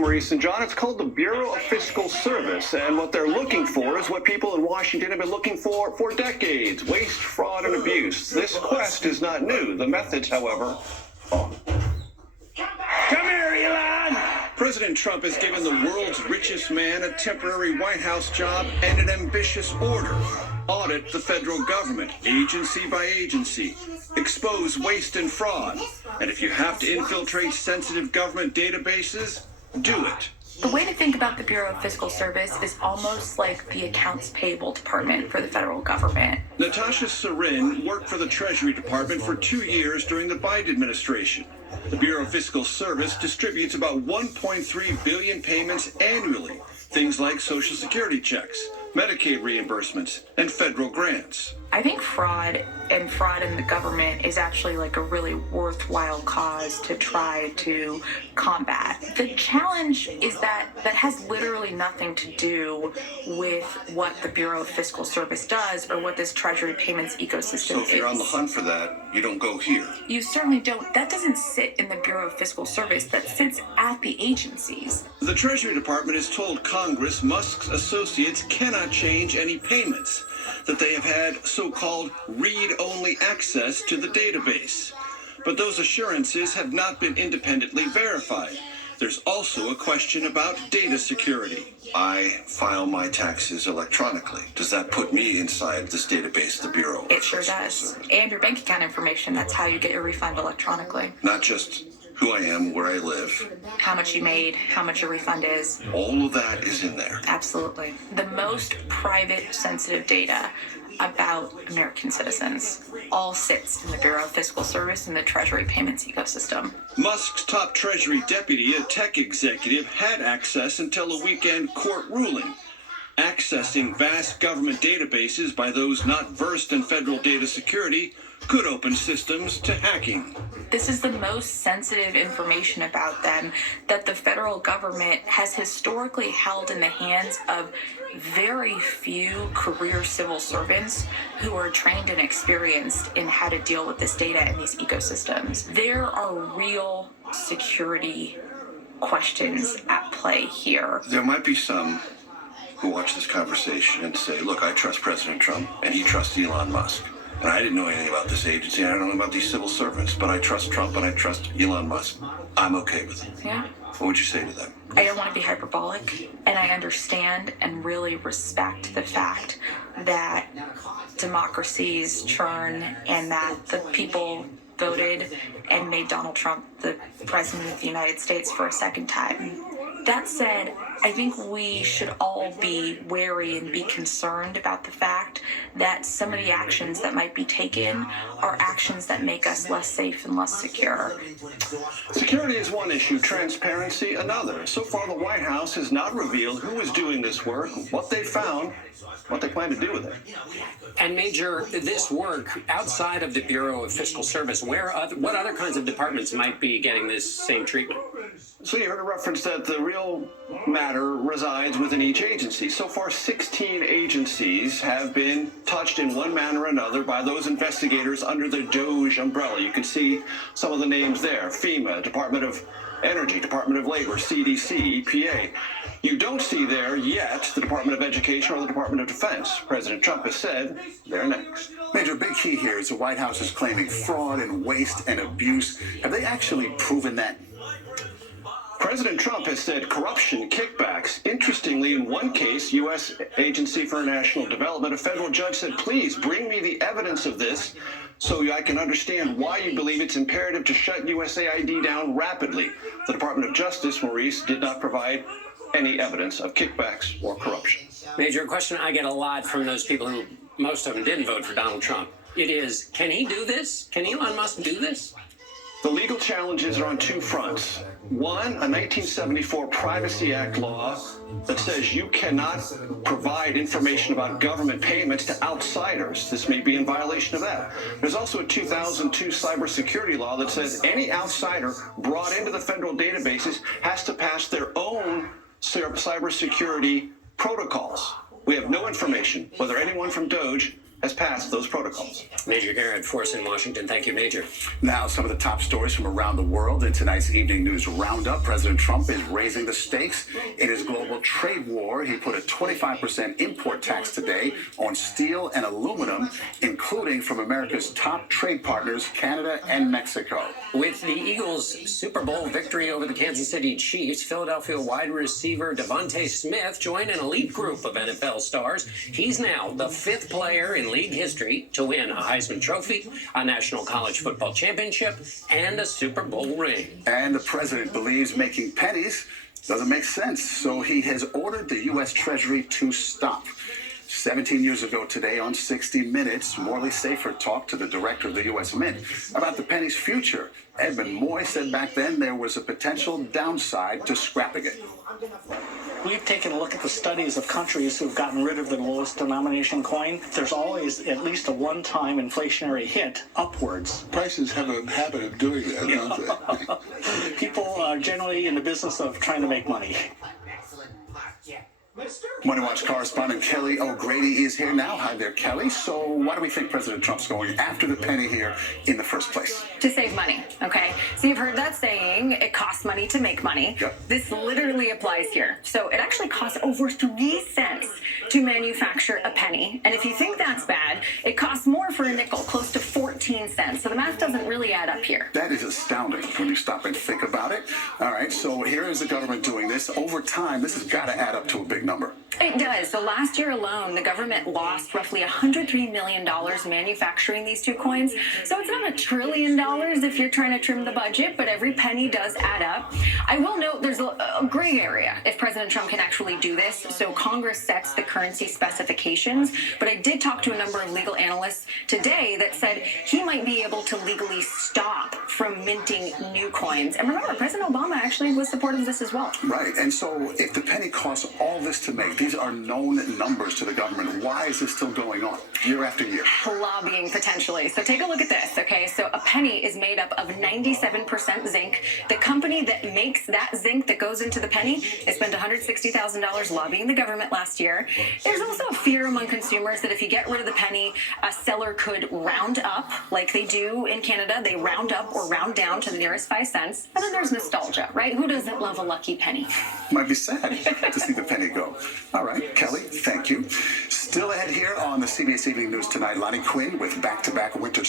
Maurice and John, it's called the Bureau of Fiscal Service, and what they're looking for is what people in Washington have been looking for decades: waste, fraud, and abuse. This quest is not new. The methods, however, are. Come here, Elon! President Trump has given the world's richest man a temporary White House job and an ambitious order: audit the federal government, agency by agency, expose waste and fraud, and if you have to infiltrate sensitive government databases, do it. The way to think about the Bureau of Fiscal Service is almost like the accounts payable department for the federal government. Natasha Sarin worked for the Treasury Department for 2 years during the Biden administration. The Bureau of Fiscal Service distributes about 1.3 billion payments annually, things like Social Security checks, Medicaid reimbursements, and federal grants. I think fraud in the government is actually like a really worthwhile cause to try to combat. The challenge is that has literally nothing to do with what the Bureau of Fiscal Service does or what this Treasury payments ecosystem is. So if you're on the hunt for that, you don't go here. You certainly don't. That doesn't sit in the Bureau of Fiscal Service. That sits at the agencies. The Treasury Department has told Congress Musk's associates cannot change any payments, that they have had so-called read-only access to the database. But those assurances have not been independently verified. There's also a question about data security. I file my taxes electronically. Does that put me inside this database, the Bureau? It sure does. And your bank account information. That's how you get your refund electronically. Not just who I am, where I live, how much you made, how much your refund is. All of that is in there. Absolutely. The most private, sensitive data about American citizens all sits in the Bureau of Fiscal Service and the Treasury payments ecosystem. Musk's top Treasury deputy, a tech executive, had access until a weekend court ruling. Accessing vast government databases by those not versed in federal data security could open systems to hacking. This is the most sensitive information about them that the federal government has historically held in the hands of very few career civil servants who are trained and experienced in how to deal with this data and these ecosystems. There are real security questions at play here. There might be some who watch this conversation and say, look, I trust President Trump and he trusts Elon Musk. And I didn't know anything about this agency, and I don't know about these civil servants, but I trust Trump and I trust Elon Musk. I'm okay with it. Yeah. What would you say to them? I don't want to be hyperbolic, and I understand and really respect the fact that democracies churn and that the people voted and made Donald Trump the president of the United States for a second time. That said, I think we should all be wary and be concerned about the fact that some of the actions that might be taken are actions that make us less safe and less secure. Security is one issue, transparency another. So far, the White House has not revealed who is doing this work, what they found, what they plan to do with it. And Major, this work outside of the Bureau of Fiscal Service, what other kinds of departments might be getting this same treatment? So you heard a reference that the real matter resides within each agency. So far, 16 agencies have been touched in one manner or another by those investigators under the DOGE umbrella. You can see some of the names there: FEMA, Department of Energy, Department of Labor, CDC, EPA. You don't see there yet the Department of Education or the Department of Defense. President Trump has said they're next. Major, big key here is the White House is claiming fraud and waste and abuse. Have they actually proven that? President Trump has said corruption, kickbacks. Interestingly, in one case, U.S. Agency for International Development, a federal judge said, please bring me the evidence of this so I can understand why you believe it's imperative to shut USAID down rapidly. The Department of Justice, Maurice, did not provide any evidence of kickbacks or corruption. Major, a question I get a lot from those people who, most of them didn't vote for Donald Trump. It is, can he do this? Can Elon Musk do this? The legal challenges are on two fronts. One, a 1974 Privacy Act law that says you cannot provide information about government payments to outsiders. This may be in violation of that. There's also a 2002 cybersecurity law that says any outsider brought into the federal databases has to pass their own cybersecurity protocols. We have no information whether anyone from DOGE has passed those protocols. Major Garrett Force in Washington. Thank you, Major. Now, some of the top stories from around the world in tonight's Evening News Roundup. President Trump is raising the stakes in his global trade war. He put a 25% import tax today on steel and aluminum, including from America's top trade partners, Canada and Mexico. With the Eagles' Super Bowl victory over the Kansas City Chiefs, Philadelphia wide receiver Devontae Smith joined an elite group of NFL stars. He's now the 5th player in league history to win a Heisman Trophy, a National College Football Championship, and a Super Bowl ring. And the president believes making pennies doesn't make sense, so he has ordered the U.S. Treasury to stop. 17 years ago today on 60 Minutes, Morley Safer talked to the director of the U.S. Mint about the penny's future. Edmund Moy said back then there was a potential downside to scrapping it. We've taken a look at the studies of countries who've gotten rid of the lowest denomination coin. There's always at least a one-time inflationary hit upwards. Prices have a habit of doing that, don't they? People are generally in the business of trying to make money. Money Watch correspondent Kelly O'Grady is here now. Hi there, Kelly. So why do we think President Trump's going after the penny here in the first place? To save money, okay? So you've heard that saying, it costs money to make money. Yep. This literally applies here. So it actually costs over 3 cents to manufacture a penny. And if you think that's bad, it costs more for a nickel, close to 14 cents. So the math doesn't really add up here. That is astounding when you stop and think about it. All right, so here is the government doing this. Over time, this has got to add up to a big number. It does. So last year alone, the government lost roughly $103 million manufacturing these two coins. So it's not $1 trillion if you're trying to trim the budget, but every penny does add up. I will note there's a gray area if President Trump can actually do this. So Congress sets the currency specifications, but I did talk to a number of legal analysts today that said he might be able to legally stop from minting new coins. And remember, President Obama actually was supportive of this as well. Right, and so if the penny costs all this to make, these are known numbers to the government. Why is this still going on year after year? Lobbying, potentially. So take a look at this, okay? So a penny is made up of 97% zinc. The company that makes that zinc that goes into the penny, they spent $160,000 lobbying the government last year. There's also a fear among consumers that if you get rid of the penny, a seller could round up, like they do in Canada. They round up or round down to the nearest 5 cents. And then there's nostalgia, right? Who doesn't love a lucky penny? Might be sad to see the penny go. All right, Kelly, thank you. Still ahead here on the CBS Evening News tonight, Lonnie Quinn with back-to-back winter